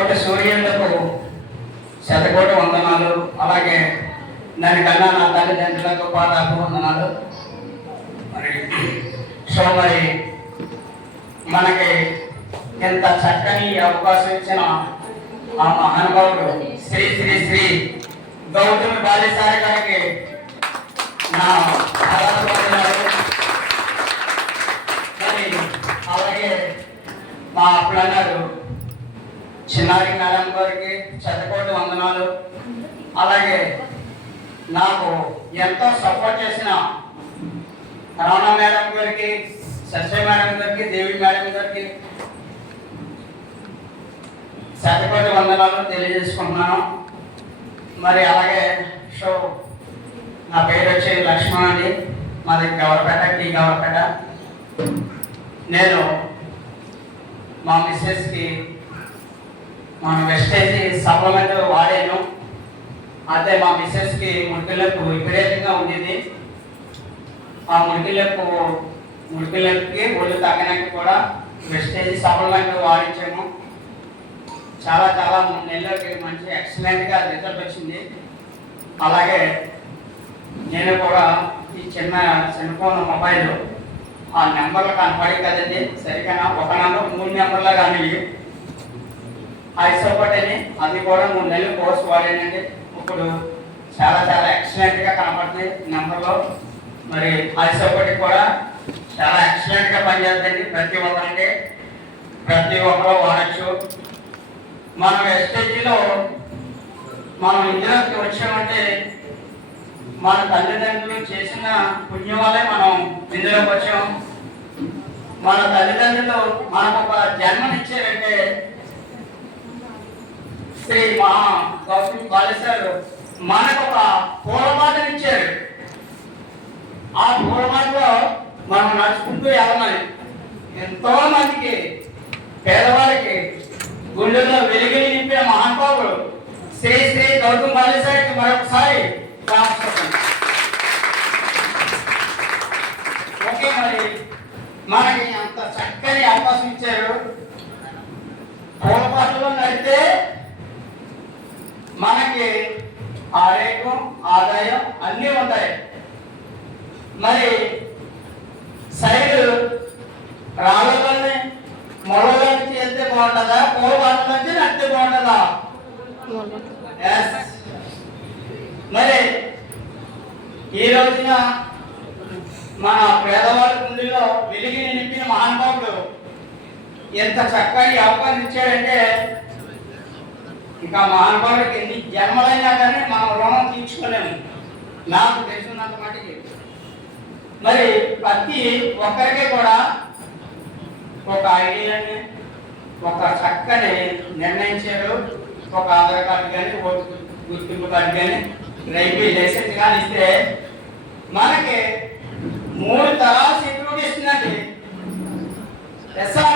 కోటి సూర్యులకు శతకోటి వందనాలు. అలాగే దానికన్నా నా తల్లిదండ్రులకు పాదాకు వందనాలు. మరి సో మరి మనకి ఎంత చక్కని అవకాశం ఇచ్చిన ఆ మహానుభావుడు శ్రీ శ్రీ శ్రీ గౌతమి బాలేసారి గారికి నా అలాగే మా అప్పులన్నారు చిన్నారి కాలం గారికి చెత్తకోటి వందనాలు. అలాగే నాకు ఎంతో సపోర్ట్ చేసిన రాణా మేడం గారికి సత్య మేడం గారికి దేవి మేడం గారికి శతకోటి వందనాలు తెలియజేసుకుంటున్నాను. మరి అలాగే షో నా పేరు వచ్చి లక్ష్మణ్ అండి. మాది గవర్పేట టీ గవరపేట. నేను మా మిస్సెస్కి మన వెస్టేజ్ సప్లిమెంట్ వాడాను. అదే మా మిస్సెస్కి ముడికిలకు విపరీతంగా ఉండేది. ఆ ముడికిలకు ముడికిలకి ఒళ్ళు తగ్గడానికి కూడా వెస్టేజ్ సప్లిమెంట్ వాడించాము. చాలా చాలా మూడు నెలలకి మంచి ఎక్సలెంట్గా రిజల్ట్ వచ్చింది. అలాగే నేను కూడా ఈ చిన్న చిన్న ఫోన్ మొబైల్ ఆ నెంబర్లు కనపడి కదండి. సరిగ్గా ఒక నెంబర్ మూడు నెంబర్లు కానీ ఐసోపట్ అని అది కూడా మూడు నెలలు కోర్స్ వాడానండి. ఇప్పుడు చాలా చాలా ఎక్సలెంట్గా కనపడుతుంది నెంబర్లో. మరి ఐసోపటి కూడా చాలా ఎక్సలెంట్గా పనిచేస్తుంది ప్రతి ఒక్కరికి ప్రతి ఒక్కరు వాడచ్చు. మనం ఎస్టేజీలో మనం ఇందులోకి వచ్చామంటే మన తల్లిదండ్రులు చేసిన పుణ్యం వల్లే మనం ఇందులోకి వచ్చాం. మన తల్లిదండ్రులు మనకు ఒక జన్మనిచ్చారంటే శ్రీ మహా గౌతమ్ బాలేశ్వరు మనకు ఒక పూలమాటను ఇచ్చారు. ఆ పూలమాటలో మనం నడుచుకుంటూ వెళ్ళమని ఎంతో మందికి పేదవారికి గుండెల్లో వెలుగుని నింపిన మహానుభావుడు శ్రీ శ్రీ గౌతమ్ బాలేశ్వరికి మరొకసారి ఓకే మరి మనకి అంత చక్కని అవకాశం ఇచ్చారు పూలపాటలో నడితే మనకి వ్యయం ఆదాయం అన్నీ ఉంటాయి. మరి సైడ్ రాళ్ళలోనే మొలలోంచి వెళ్తే బాగుంటుందా? పూల నుంచి నడితే బాగుంటుందా? మరి ఈ రోజున మన పేదవాళ్ళ గుండెలో వెలిగి నింపిన మహానుభావుడు ఎంత చక్కని అవకాశం ఇచ్చాడంటే ఇంకా మహానుభావుడికి ఎన్ని జన్మలైనా కానీ మనం రుణం తీర్చుకోలేము. నాకు తెలిసినంత మటుకి మరి ప్రతి ఒక్కరికి కూడా ఒక ఐడియాని ఒక చక్కని నిర్ణయించారు ఒక ఆధార్ కార్డు కానీ ఓటు గుర్తింపు కార్డు కానీ రైల్వే లైసెన్స్ కానీ ఇస్తే మనకి మూడు తరాలు సెక్యూరిటీ ఇస్తుందండి ఎస్ఆర్